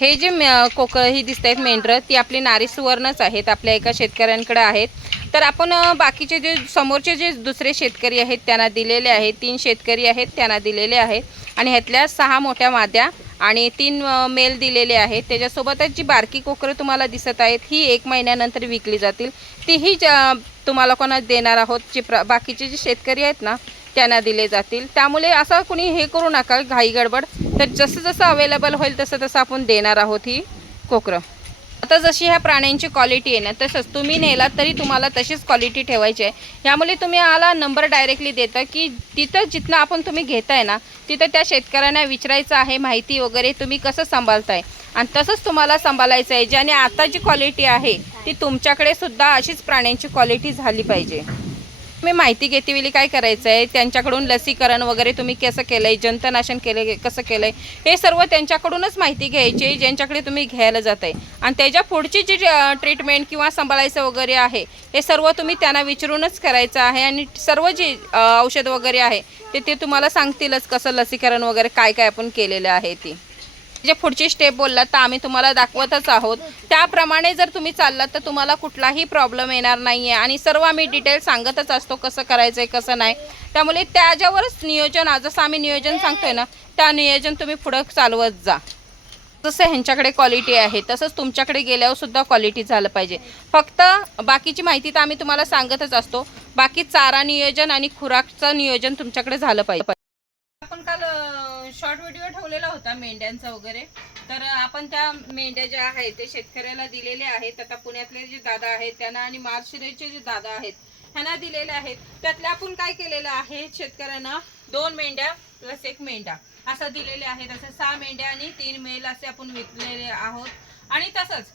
हे जे कोकळ ही दिसत आहेत मेंढरं ती आपली नारी सुवर्णच आहेत आपल्या एका शेतकऱ्यांकडे आहेत. तर आपण बाकीचे जे समोरचे जे दुसरे शेतकरी आहेत त्यांना दिलेले आहेत तीन शेतकरी आहेत त्यांना दिलेले आहेत. आणि ह्यातल्या सहा मोठ्या माद्या आणि तीन मेल दिलेले आहेत. त्याच्यासोबतच जी बारकी कोकरं तुम्हाला दिसत आहेत ही एक महिन्यानंतर विकली जातील. तीही ज- तुम्हाला कोणा देणार आहोत? जे प्र बाकीचे जे शेतकरी आहेत ना त्यांना दिले जातील. त्यामुळे असं कुणी हे करू नका घाई गडबड. तर जसं जसं अवेलेबल होईल तसं तसं आपण देणार आहोत ही कोकरं. आता जशी ह्या प्राण्यांची क्वालिटी आहे ना तसंच तुम्ही नेलात तरी तुम्हाला तशीच क्वालिटी ठेवायची आहे. यामुळे तुम्ही आला नंबर डायरेक्टली देता की तिथं जिथनं आपण तुम्ही घेताय ना तिथं त्या शेतकऱ्यांना विचारायचं आहे माहिती वगैरे तुम्ही कसं सांभाळताय. आणि तसंच तुम्हाला सांभाळायचं आहे ज्याने आता जी क्वालिटी आहे ती तुमच्याकडे सुद्धा अशीच प्राण्यांची क्वालिटी झाली पाहिजे. तुम्ही माहिती घेते वेळी काय करायचं आहे त्यांच्याकडून लसीकरण वगैरे तुम्ही कसं केलं आहे जंतनाशन केले कसं केलं आहे हे सर्व त्यांच्याकडूनच माहिती घ्यायची आहे, ज्यांच्याकडे तुम्ही घ्यायला जात आहे आणि त्याच्या पुढची जी ट्रीटमेंट किंवा सांभाळायचं वगैरे आहे हे सर्व तुम्ही त्यांना विचारूनच करायचं आहे. आणि सर्व जे औषध वगैरे आहे ते ते तुम्हाला सांगतीलच कसं लसीकरण वगैरे काय काय आपण केलेलं आहे ती. जे पुढची स्टेप बोललात तर आम्ही तुम्हाला दाखवतच आहोत. त्याप्रमाणे जर तुम्ही चाललात तर तुम्हाला कुठलाही प्रॉब्लेम येणार नाही आहे आणि सर्व आम्ही डिटेल सांगतच असतो कसं करायचं आहे कसं नाही. त्यामुळे त्याच्यावरच नियोजन जसं आम्ही नियोजन सांगतोय ना त्या नियोजन तुम्ही पुढं चालवत जा. जसं ह्यांच्याकडे क्वालिटी आहे तसंच तुमच्याकडे गेल्यावर सुद्धा क्वालिटी झालं पाहिजे. फक्त बाकीची माहिती तर आम्ही तुम्हाला सांगतच असतो. बाकी चारा नियोजन आणि खुराकचं नियोजन तुमच्याकडे झालं पाहिजे. आपण काल शॉर्ट व्हिडिओ ठेवलेला होता मेंढ्यांचा वगैरे. तर आपण त्या मेंढ्या ज्या आहेत ते शेतकऱ्याला दिलेले आहेत. आता पुण्यातले जे दादा आहेत त्यांना आणि मार्शिरेचे जे दादा आहेत ह्यांना दिलेले आहेत. त्यातल्या आपण काय केलेलं आहे शेतकऱ्यांना? दोन मेंढ्या प्लस एक मेंढा. असं दिलेले आहेत असं सहा मेंढ्या आणि तीन मेल असे आपण विकलेले आहोत. आणि तसंच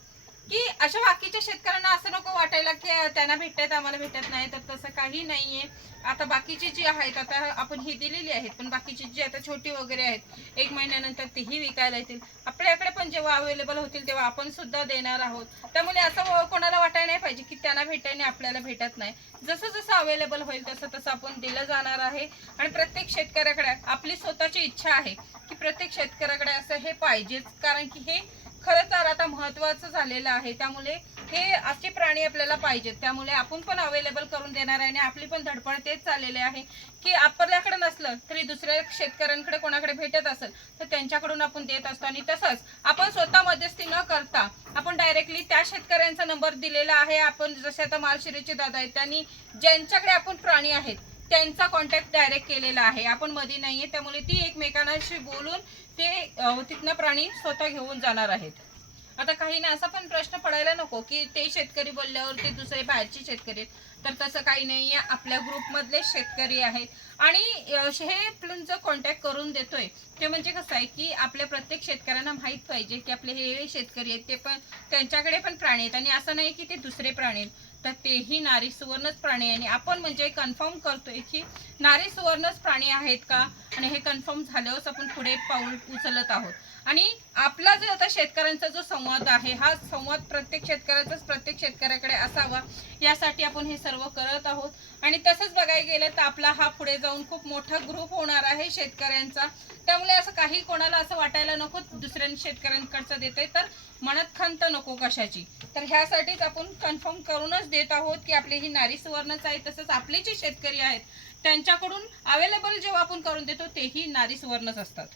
की अशा बाकीच्या शेतकऱ्यांना असं नको वाटायला की त्यांना भेटत आम्हाला भेटत नाही तर तसं काही नाहीये. आता बाकीची जी आहेत आता आपण ही दिलेली आहेत पण बाकीची जी आता छोटी वगैरे आहेत एक महिन्यानंतर तीही विकायला येतील. आपल्याकडे पण जेव्हा अवेलेबल होतील तेव्हा आपण सुद्धा देणार आहोत. त्यामुळे असं कोणाला वाटायला नाही पाहिजे की त्यांना भेटाय आणि आपल्याला भेटत नाही. जसं जसं अवेलेबल होईल तसं तसं आपण दिलं जाणार आहे. आणि प्रत्येक शेतकऱ्याकडे आपली स्वतःची इच्छा आहे की प्रत्येक शेतकऱ्याकडे असं हे पाहिजेच. कारण की हे खरं तर आता महत्वाचं झालेलं आहे. त्यामुळे हे असे प्राणी आपल्याला पाहिजेत. त्यामुळे आपण पण अवेलेबल करून देणार आहे आणि आपली पण धडपड तेच चाललेले आहे की आपल्याकडे नसलं तरी दुसऱ्या शेतकऱ्यांकडे कोणाकडे भेटत असेल तर त्यांच्याकडून आपण देत असतो. आणि तसंच आपण स्वतः मध्यस्थी न करता आपण डायरेक्टली त्या शेतकऱ्यांचा नंबर दिलेला आहे. आपण जसे आता मालशिरीचे दादा आहेत त्यांनी ज्यांच्याकडे आपण प्राणी आहेत त्यांचा कॉन्टॅक्ट डायरेक्ट केलेला आहे. आपण मध्ये नाहीये त्यामुळे ती एकमेकांशी बोलून ते तिथनं प्राणी स्वतः घेऊन जाणार आहेत. आता काही ना असा पण प्रश्न पडायला नको की ते शेतकरी बोलल्यावर ते दुसरे बाहेरचे शेतकरी आहेत. तर तसं काही नाही आहे आपल्या ग्रुपमधले शेतकरी आहेत. आणि हे आपण कॉन्टॅक्ट करून देतोय ते म्हणजे कसं आहे की आपल्या प्रत्येक शेतकऱ्यांना माहीत पाहिजे की आपले हे शेतकरी आहेत ते पण त्यांच्याकडे पण प्राणी आहेत. आणि असं नाही की ते दुसरे प्राणी आहेत. तर तेही नारी सुवर्णच प्राणी आहे. आणि आपण म्हणजे कन्फर्म करतोय की नारी सुवर्णच प्राणी आहेत का? आणि हे कन्फर्म झाल्यावरच आपण पुढे पाऊल उचलत आहोत. आणि आपला जो आता शेतकऱ्यांचा जो संवाद आहे हा संवाद प्रत्येक शेतकऱ्याचाच प्रत्येक शेतकऱ्याकडे असावा यासाठी आपण हे सर्व करत आहोत. आणि तसंच बघायला गेलं तर आपला हा पुढे जाऊन खूप मोठा ग्रुप होणार आहे शेतकऱ्यांचा. त्यामुळे असं काही कोणाला असं वाटायला नको दुसऱ्या शेतकऱ्यांकडचं देते तर मनात खंत नको कशाची. तर ह्यासाठीच आपण कन्फर्म करूनच देत आहोत की आपली ही नारी सुवर्णच आहे तसंच आपले जे शेतकरी आहेत त्यांच्याकडून अवेलेबल जेव्हा आपण करून देतो तेही नारी सुवर्णच असतात.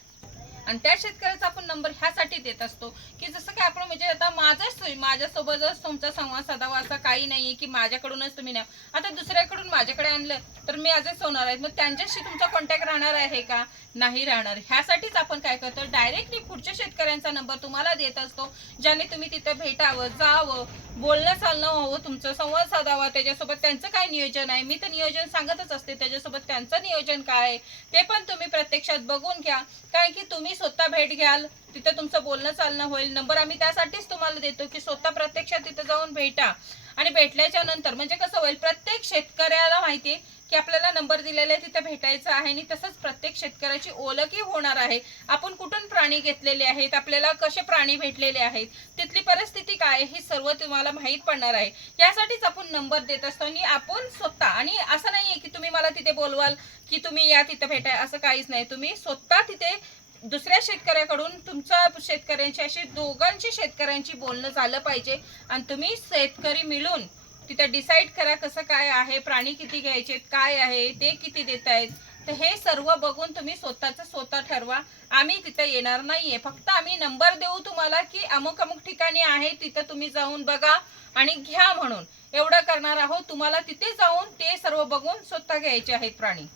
आणि त्या शेतकऱ्याचा आपण नंबर ह्यासाठी देत असतो की जसं की आपण म्हणजे आता माझ्याच माझ्यासोबतच तुमचा संवाद साधावा असा काही नाही आहे की माझ्याकडूनच तुम्ही न्या आता दुसऱ्याकडून माझ्याकडे आणलं तर मी आजच होणार आहे. मग त्यांच्याशी तुमचा कॉन्टॅक्ट राहणार आहे का? नाही राहणार. ह्यासाठीच आपण काय करतो डायरेक्टली पुढच्या शेतकऱ्यांचा नंबर तुम्हाला देत असतो ज्याने तुम्ही तिथं भेटावं जावं बोलणं चालणं व्हावं तुमचं संवाद साधावा त्याच्यासोबत त्यांचं काय नियोजन आहे? मी तर नियोजन सांगतच असते त्याच्यासोबत त्यांचं नियोजन काय आहे? ते पण तुम्ही प्रत्यक्षात बघून घ्या. कारण की तुम्ही स्वतः भेट घ्याल तिथं तुमचं बोलणं चालणं होईल. नंबर आम्ही त्यासाठीच तुम्हाला देतो की स्वतः प्रत्यक्षात तिथं जाऊन भेटा. आणि भेटल्याच्या नंतर म्हणजे कसं होईल प्रत्येक शेतकऱ्याला माहिती आहे की आपल्याला नंबर दिलेला आहे तिथं भेटायचं आहे आणि तसंच प्रत्येक शेतकऱ्याची ओळखही होणार आहे. आपण कुठून प्राणी घेतलेले आहेत आपल्याला कसे प्राणी भेटलेले आहेत तिथली परिस्थिती काय हे सर्व तुम्हाला माहीत पडणार आहे. यासाठीच आपण नंबर देत असतो आणि आपण स्वतः आणि असं नाहीये की तुम्ही मला तिथे बोलवाल की तुम्ही या तिथं भेटाय असं काहीच नाही. तुम्ही स्वतः तिथे दुसऱ्या शेतकऱ्याकडून तुमच्या शेतकऱ्यांची अशी दोघांची शेतकऱ्यांची बोलणं झालं पाहिजे. आणि तुम्ही शेतकरी मिळून तिथं डिसाईड करा कसं काय आहे प्राणी किती घ्यायचे काय आहे ते किती देत आहेत तर हे सर्व बघून तुम्ही स्वतःचं स्वतः ठरवा. आम्ही तिथं येणार नाहीये. फक्त आम्ही नंबर देऊ तुम्हाला की अमुक अमुक ठिकाणी आहे तिथं तुम्ही जाऊन बघा आणि घ्या म्हणून. एवढं करणार आहोत तुम्हाला तिथे जाऊन ते सर्व बघून स्वतः घ्यायचे आहेत प्राणी.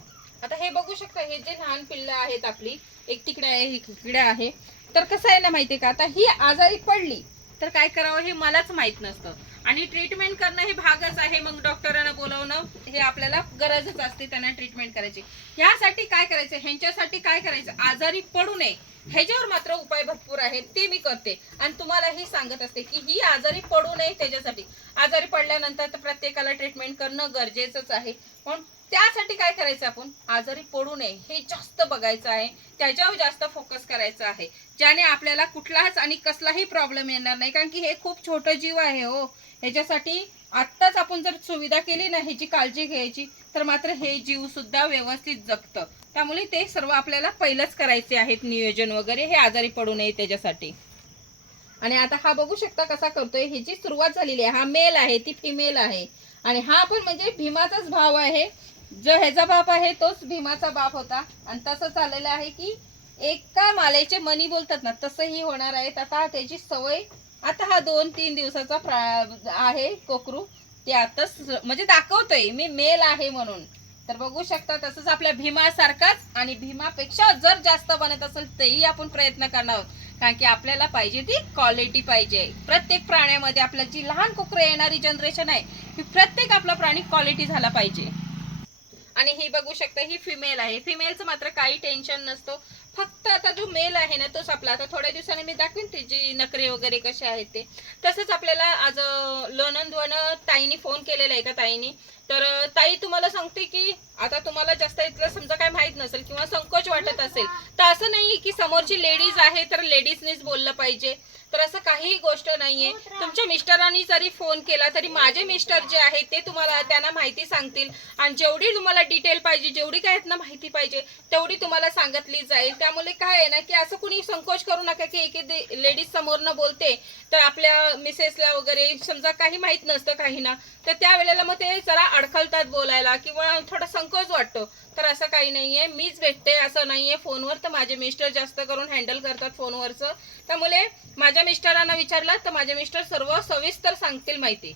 आता हे बघू शकता हे जे लहान पिल्लं आहेत आपली एक तिकडे आहे एक इकडे आहे. तर कसं आहे ना माहितीये का? आता ही आजारी पडली तर काय करावं हे मलाच माहीत नसतं. आणि ट्रीटमेंट करणं हे भागच आहे मग डॉक्टरांना बोलवणं हे आपल्याला गरजच असते त्यांना ट्रीटमेंट करायची. ह्यासाठी काय करायचं? ह्यांच्यासाठी काय करायचं? आजारी पडू नये. ह्याच्यावर मात्र उपाय भरपूर आहेत. ते मी करते. आणि तुम्हालाही सांगत असते की ही आजारी पडू नये त्याच्यासाठी. आजारी पडल्यानंतर तर प्रत्येकाला ट्रीटमेंट करणं गरजेचंच आहे. पण त्यासाठी काय करायचं आपण? आजारी पडू नये. हे जास्त बघायचं आहे. त्याच्यावर जास्त फोकस करायचं आहे. ज्याने आपल्याला कुठलाच आणि कसलाही प्रॉब्लेम येणार नाही. कारण की हे खूप छोटं जीव आहे हो. ह्याच्यासाठी आत्ताच आपण जर सुविधा केली ना ह्याची काळजी घ्यायची तर मात्र हे जीव सुद्धा व्यवस्थित जगतं. त्यामुळे ते सर्व आपल्याला पहिलंच करायचे आहेत नियोजन वगैरे. हे आजारी पडू नये त्याच्यासाठी. आणि आता हा बघू शकता कसा करतोय. ह्याची सुरुवात झालेली आहे. हा मेल आहे ती फिमेल आहे. आणि हा पण म्हणजे भीमाचाच भाव आहे. जो ह्याचा बाप आहे तोच भीमाचा बाप होता. आणि तसं आलेलं आहे की एका मालेचे मनी बोलतात ना तसंही होणार आहे. आता त्याची सवय आता हा दोन तीन दिवसाचा प्रा- आहे कोकरू. ते आताच म्हणजे दाखवतोय मी मेल आहे म्हणून. तर बघू शकता तसंच आपल्या भीमासारखाच आणि भीमापेक्षा जर जास्त बनत असेल तेही आपण प्रयत्न करणार आहोत. कारण की आपल्याला पाहिजे ती क्वालिटी पाहिजे. प्रत्येक प्राण्यामध्ये आपल्या जी लहान कोकरं येणारी जनरेशन आहे ही प्रत्येक आपला प्राणी क्वालिटी झाला पाहिजे. आणि ही बघू शकता ही फिमेल आहे. फिमेलचं मात्र काही टेन्शन नसतो. फक्त आता जो मेल आहे ना तोच आपला. आता थोड्या दिवसांनी मी दाखवीन तिची नखरे वगैरे कसे आहेत ते. तसंच आपल्याला आज लोणंदवन ताईनी फोन केलेला आहे का ताईनी? तर ताई तुम्हाला सांगते की आता तुम्हाला जास्त इथलं समजा काय माहीत नसेल किंवा संकोच वाटत असेल तर असं नाही की समोरची लेडीज आहे तर लेडीजनीच बोललं पाहिजे. तर असं काहीही गोष्ट नाहीये. तुमच्या मिस्टरांनी जरी फोन केला तरी माझे मिस्टर जे आहेत ते तुम्हाला त्यांना माहिती सांगतील. आणि जेवढी तुम्हाला डिटेल पाहिजे जेवढी काय ना माहिती पाहिजे तेवढी तुम्हाला सांगितली जाईल. त्यामुळे काय आहे ना की असं कुणी संकोच करू नका की एखादी लेडीज समोरनं बोलते. तर आपल्या मिसेसला वगैरे समजा काही माहीत नसतं काही ना तर त्यावेळेला मग ते जरा अडखलतात बोलायला किंवा थोडा संकोच वाटतो. तर असं काही नाहीये. मीच भेटते असं नाहीये फोनवर. तर माझे मिस्टर जास्त करून हँडल करतात फोनवरचं. त्यामुळे माझ्या मिस्टरांना विचारलं तर माझे मिस्टर सर्व सविस्तर सांगतील माहिती.